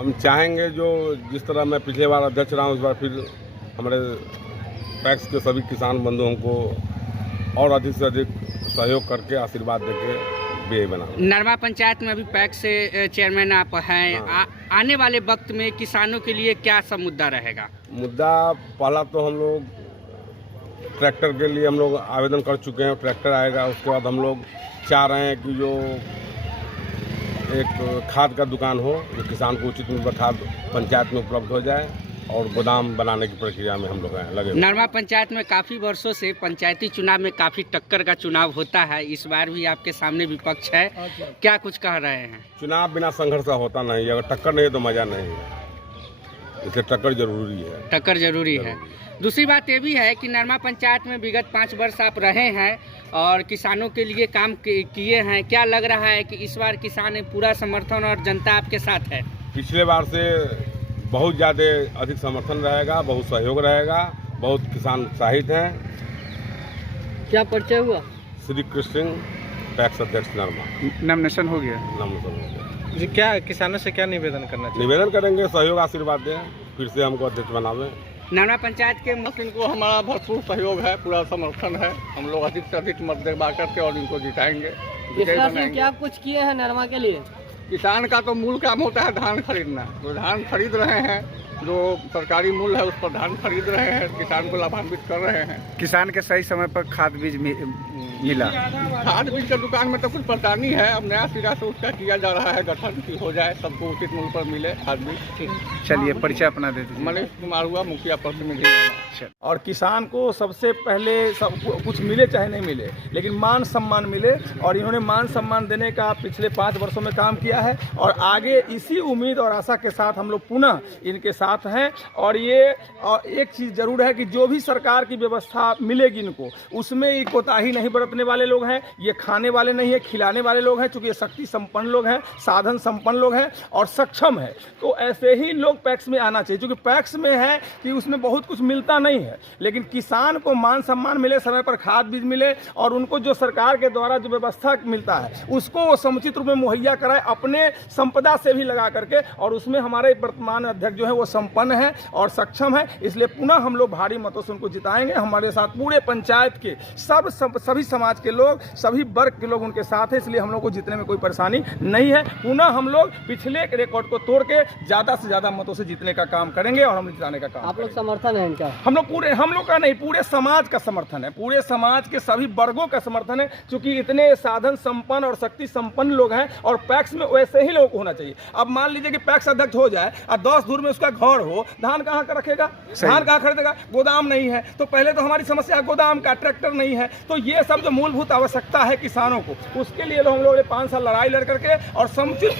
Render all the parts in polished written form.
हम चाहेंगे जो जिस तरह मैं पिछले बार अध्यक्ष रहा हूँ इस बार फिर हमारे पैक्स के सभी किसान बंधुओं को और अधिक से अधिक सहयोग करके आशीर्वाद देके बीए बना। नरमा पंचायत में अभी पैक्स से चेयरमैन आप हैं। हाँ। आने वाले वक्त में किसानों के लिए क्या सब मुद्दा रहेगा? मुद्दा पहला तो हम लोग ट्रैक्टर के लिए हम लोग आवेदन कर चुके हैं, ट्रैक्टर आएगा। उसके बाद हम लोग चाह रहे हैं कि जो एक खाद का दुकान हो जो किसान को उचित मूल्य पर खाद पंचायत में उपलब्ध हो जाए और गोदाम बनाने की प्रक्रिया में हम लोग लगे। नरमा पंचायत में काफ़ी वर्षों से पंचायती चुनाव में काफ़ी टक्कर का चुनाव होता है। इस बार भी आपके सामने विपक्ष है, क्या कुछ कह रहे हैं? चुनाव बिना संघर्ष का होता नहीं, अगर टक्कर नहीं है तो मज़ा नहीं है, इसलिए टक्कर जरूरी है। टक्कर जरूरी है। दूसरी बात ये भी है कि नरमा पंचायत में विगत 5 वर्ष आप रहे हैं और किसानों के लिए काम किए हैं। क्या लग रहा है कि इस बार किसान पूरा समर्थन और जनता आपके साथ है? पिछले बार से बहुत ज़्यादा अधिक समर्थन रहेगा, बहुत सहयोग रहेगा, बहुत किसान उत्साहित हैं। क्या परिचय हुआ? श्री कृष्ण सिंह, पैक्स अध्यक्ष नरमा। नॉमिनेशन हो गया। नमस्कार जी, क्या किसानों से क्या निवेदन करना चाहिए? निवेदन करेंगे सहयोग आशीर्वाद दें, फिर से हमको अध्यक्ष बनावे। नरमा पंचायत के इनको हमारा भरपूर सहयोग है, पूरा समर्थन है। हम लोग अधिक से अधिक मत दबा करके और इनको जिताएंगे। क्या कुछ किए हैं नरमा के लिए? किसान का तो मूल काम होता है धान खरीदना, तो धान खरीद रहे हैं, जो सरकारी मूल्य है उस पर धान खरीद रहे हैं, किसान को लाभान्वित कर रहे हैं। किसान के सही समय पर खाद बीज मिला? खाद बीज का दुकान में तो कुछ परेशानी है, अब नया सिरा से उसका किया जा रहा है गठन की हो जाए, सबको उचित मूल्य पर मिले खाद बीज। चलिए परिचय अपना दे दीजिए। मनीष कुमार हुआ, मुखिया प्रतिनिधि। और किसान को सबसे पहले सब कुछ मिले चाहे नहीं मिले, लेकिन मान सम्मान मिले, और इन्होंने मान सम्मान देने का पिछले 5 वर्षों में काम किया है और आगे इसी उम्मीद और आशा के साथ हम लोग पुनः इनके साथ हैं। और एक चीज़ जरूर है कि जो भी सरकार की व्यवस्था मिलेगी इनको, उसमें ये कोताही नहीं बरतने वाले लोग हैं। ये खाने वाले नहीं है, खिलाने वाले लोग हैं, चूँकि ये शक्ति संपन्न लोग हैं, साधन संपन्न लोग हैं और सक्षम है। तो ऐसे ही लोग पैक्स में आना चाहिए, क्योंकि पैक्स में है कि उसमें बहुत कुछ मिलता नहीं है, लेकिन किसान को मान सम्मान मिले, समय पर खाद बीज मिले और उनको जो सरकार के द्वारा जो व्यवस्था मिलता है उसको वो समुचित रूप में मुहैया कराए, अपने संपदा से भी लगा करके। और उसमें हमारे वर्तमान अध्यक्ष जो है वो संपन्न है और सक्षम है, इसलिए पुनः हम लोग भारी मतों से उनको जिताएंगे। हमारे साथ पूरे पंचायत के सभी समाज के लोग, सभी वर्ग के लोग उनके साथ हैं, इसलिए हम लोग को जीतने में कोई परेशानी नहीं है। पुनः हम लोग पिछले रिकॉर्ड को तोड़ के ज़्यादा से ज़्यादा मतों से जीतने का काम करेंगे और हम जिताने का काम आप लोग समर्थन है इनका? हम लोग का नहीं, पूरे समाज का समर्थन है, पूरे समाज के सभी वर्गों का समर्थन है, क्योंकि इतने साधन संपन्न और शक्ति संपन्न लोग हैं और पैक्स में वैसे ही लोगों को होना चाहिए। अब मान लीजिए कि पैक्स अध्यक्ष हो जाए और 10 दूर में उसका घर हो, धान कहाँ का रखेगा, धान कहाँ खरीदेगा? गोदाम नहीं है, तो पहले तो हमारी समस्या है गोदाम का, ट्रैक्टर नहीं है। तो ये सब जो मूलभूत आवश्यकता है किसानों को, उसके लिए हम लोग 5 साल लड़ाई लड़ करके और समुचित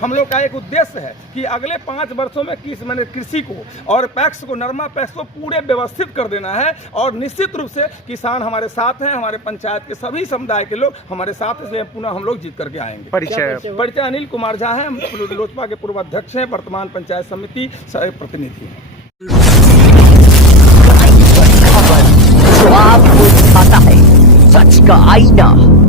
हम लोग का एक उद्देश्य है कि अगले 5 वर्षों में कृषि को और पैक्स को, नरमा पैक्स को पूरे व्यवस्थित कर देना है। और निश्चित रूप से किसान हमारे साथ हैं, हमारे पंचायत के सभी समुदाय के लोग हमारे साथ, इसलिए पुनः हम लोग जीत करके आएंगे। परिचय अनिल कुमार झा है, लोजपा के पूर्व अध्यक्ष हैं, वर्तमान पंचायत समिति प्रतिनिधि हैं। जो आपको दिखाता है सच का आईना।